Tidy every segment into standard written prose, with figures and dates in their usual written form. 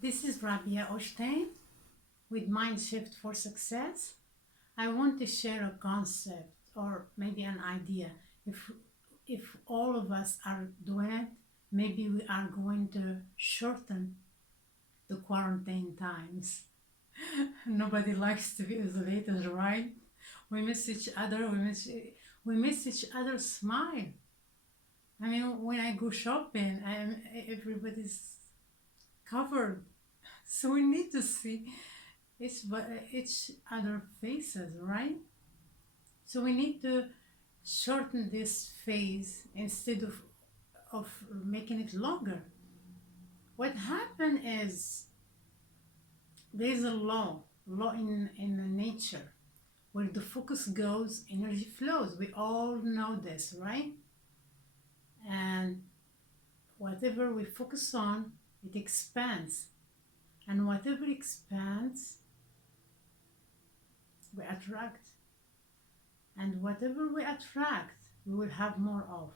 This is Rabia Oshtein with Mind Shift for Success. I want to share a concept or maybe an idea. If all of us are doing it, maybe we are going to shorten the quarantine times. Nobody likes to be isolated, right? We miss each other. We miss each other's smile. I mean, when I go shopping, everybody's covered, so we need to see each other faces, right? So we need to shorten this phase instead of making it longer. What happened is there is a law in nature. Where the focus goes, energy flows. We all know this, right? And whatever we focus on, it expands. And whatever expands, we attract. And whatever we attract, we will have more of.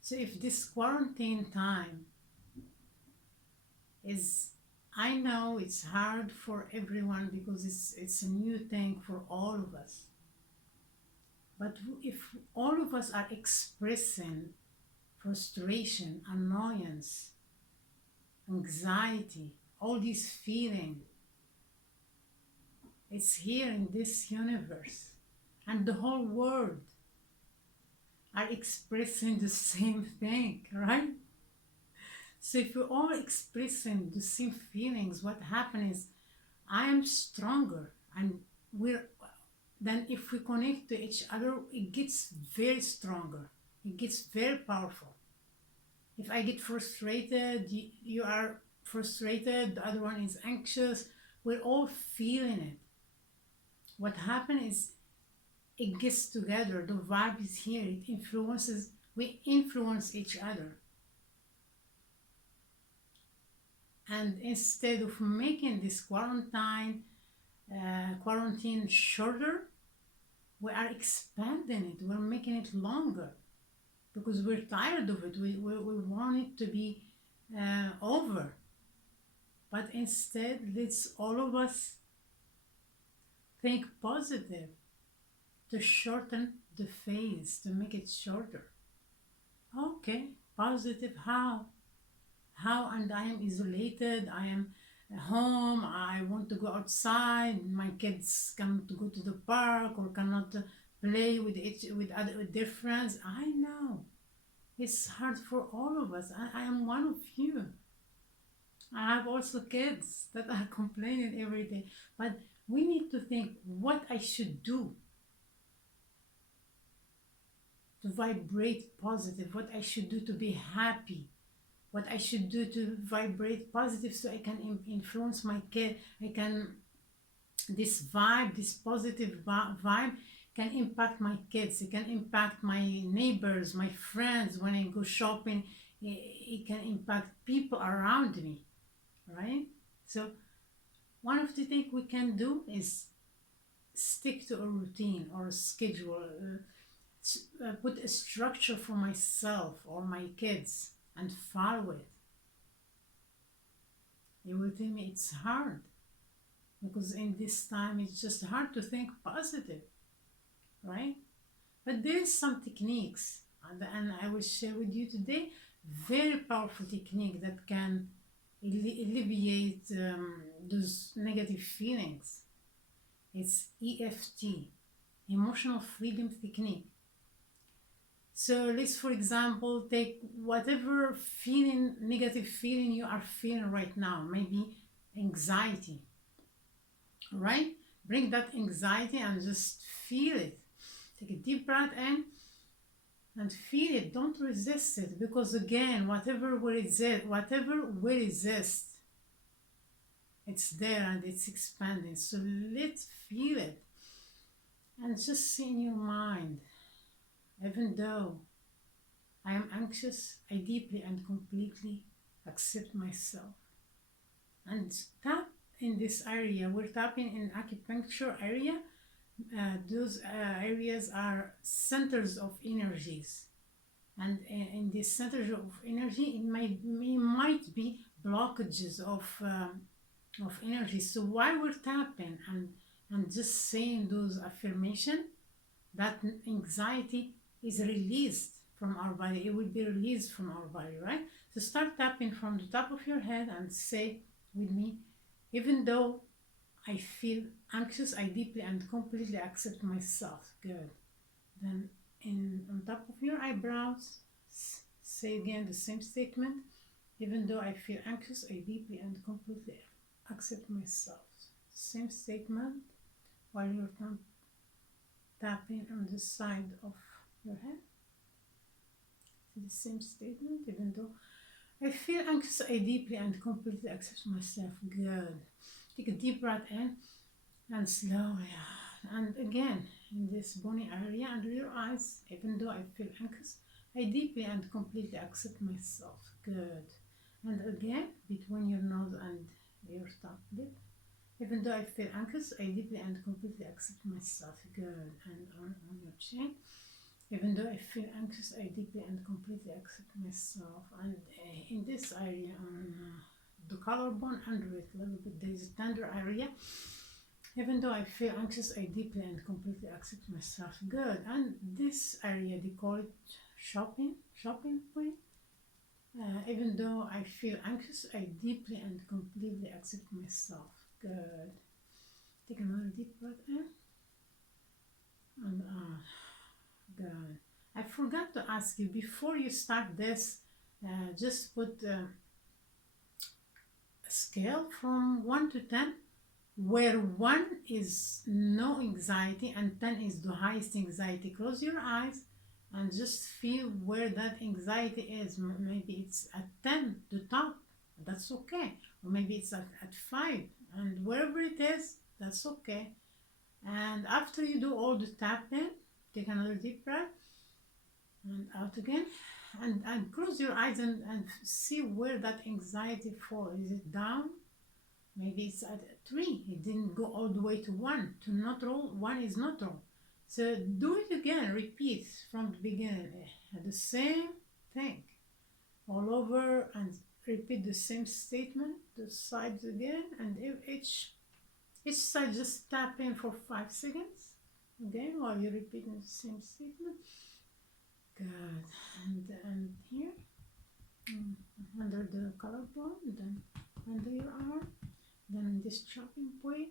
So if this quarantine time is, I know it's hard for everyone because it's a new thing for all of us. But if all of us are expressing frustration, annoyance, anxiety, all these feelings, it's here in this universe, and the whole world are expressing the same thing, right? So if we're all expressing the same feelings, what happens is I am stronger, and we're then if we connect to each other, it gets very stronger. It gets very powerful. If I get frustrated, you are frustrated, the other one is anxious, we're all feeling it. What happens is it gets together, the vibe is here, we influence each other. And instead of making this quarantine shorter, we are expanding it, we're making it longer because we're tired of it. We want it to be over. But instead, let's all of us think positive to shorten the phase, to make it shorter. Okay, positive how? And I am isolated, I am home, I want to go outside, my kids come to go to the park or cannot play with their friends. I know it's hard for all of us. I am one of you. I have also kids that are complaining every day, but we need to think what I should do to vibrate positive, what I should do to be happy, what I should do to vibrate positive so I can influence my kid. This vibe, this positive vibe can impact my kids, it can impact my neighbors, my friends. When I go shopping, it can impact people around me, right? So one of the things we can do is stick to a routine or a schedule, put a structure for myself or my kids and follow it. You will tell me it's hard because in this time it's just hard to think positive, right? But there's some techniques, and I will share with you today very powerful technique that can alleviate those negative feelings. It's EFT, Emotional Freedom Technique. So let's, for example, take whatever negative feeling you are feeling right now, maybe anxiety, right? Bring that anxiety and just feel it. Take a deep breath in and feel it. Don't resist it, because again, whatever we resist, it's there and it's expanding. So let's feel it and just see in your mind, even though I am anxious, I deeply and completely accept myself. And tap in this area. We're tapping in acupuncture area. Those areas are centers of energies. And in this center of energy, it might be blockages of energy. So while we're tapping and just saying those affirmation, that anxiety is released from our body. It will be released from our body, right? So start tapping from the top of your head and say with me, even though I feel anxious, I deeply and completely accept myself. Good. Then on top of your eyebrows, say again the same statement. Even though I feel anxious, I deeply and completely accept myself. Same statement while you're tapping on the side of your head. The same statement. Even though I feel anxious, I deeply and completely accept myself. Good. Take a deep breath in and slowly out. And again, in this bony area under your eyes, even though I feel anxious, I deeply and completely accept myself. Good. And again, between your nose and your top lip, even though I feel anxious, I deeply and completely accept myself. Good. And on your chin, even though I feel anxious, I deeply and completely accept myself. And in this area, on the collarbone under it, a little bit, there is a tender area. Even though I feel anxious, I deeply and completely accept myself. Good. And this area, they call it shopping point. Even though I feel anxious, I deeply and completely accept myself. Good. Take another deep breath in and out. Good. I forgot to ask you, before you start this, just put a scale from 1 to 10, where 1 is no anxiety and 10 is the highest anxiety. Close your eyes and just feel where that anxiety is. Maybe it's at 10, the top, that's okay. Or maybe it's at 5, and wherever it is, that's okay. And after you do all the tapping, take another deep breath and out again, and close your eyes and see where that anxiety falls. Is it down? Maybe it's at 3. It didn't go all the way to 1. To neutral, 1 is neutral. So do it again, repeat from the beginning, the same thing all over, and repeat the same statement, the sides again, and each side just tap in for 5 seconds again while you're repeating the same statement. Good. And here, under the collarbone, then under your arm, then in this chopping point,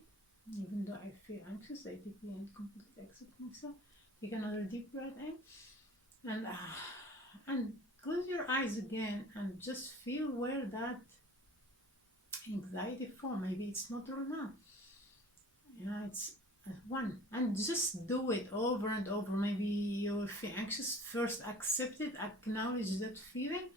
even though I feel anxious, I deeply and completely accept myself. Take another deep breath in and close your eyes again and just feel where that anxiety falls. Maybe it's not real now. Yeah, it's 1, and just do it over and over. Maybe you feel anxious, first accept it, acknowledge that feeling,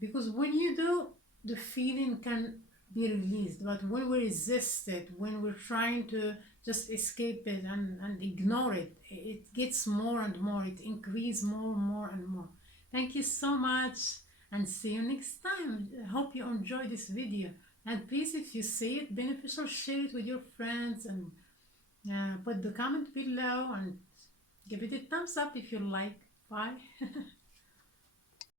because when you do, the feeling can be released. But when we resist it, when we're trying to just escape it and ignore it, it gets more and more, it increases more and more. Thank you so much, and see you next time. I hope you enjoyed this video, and please, if you see it beneficial, share it with your friends, and put the comment below and give it a thumbs up if you like. Bye.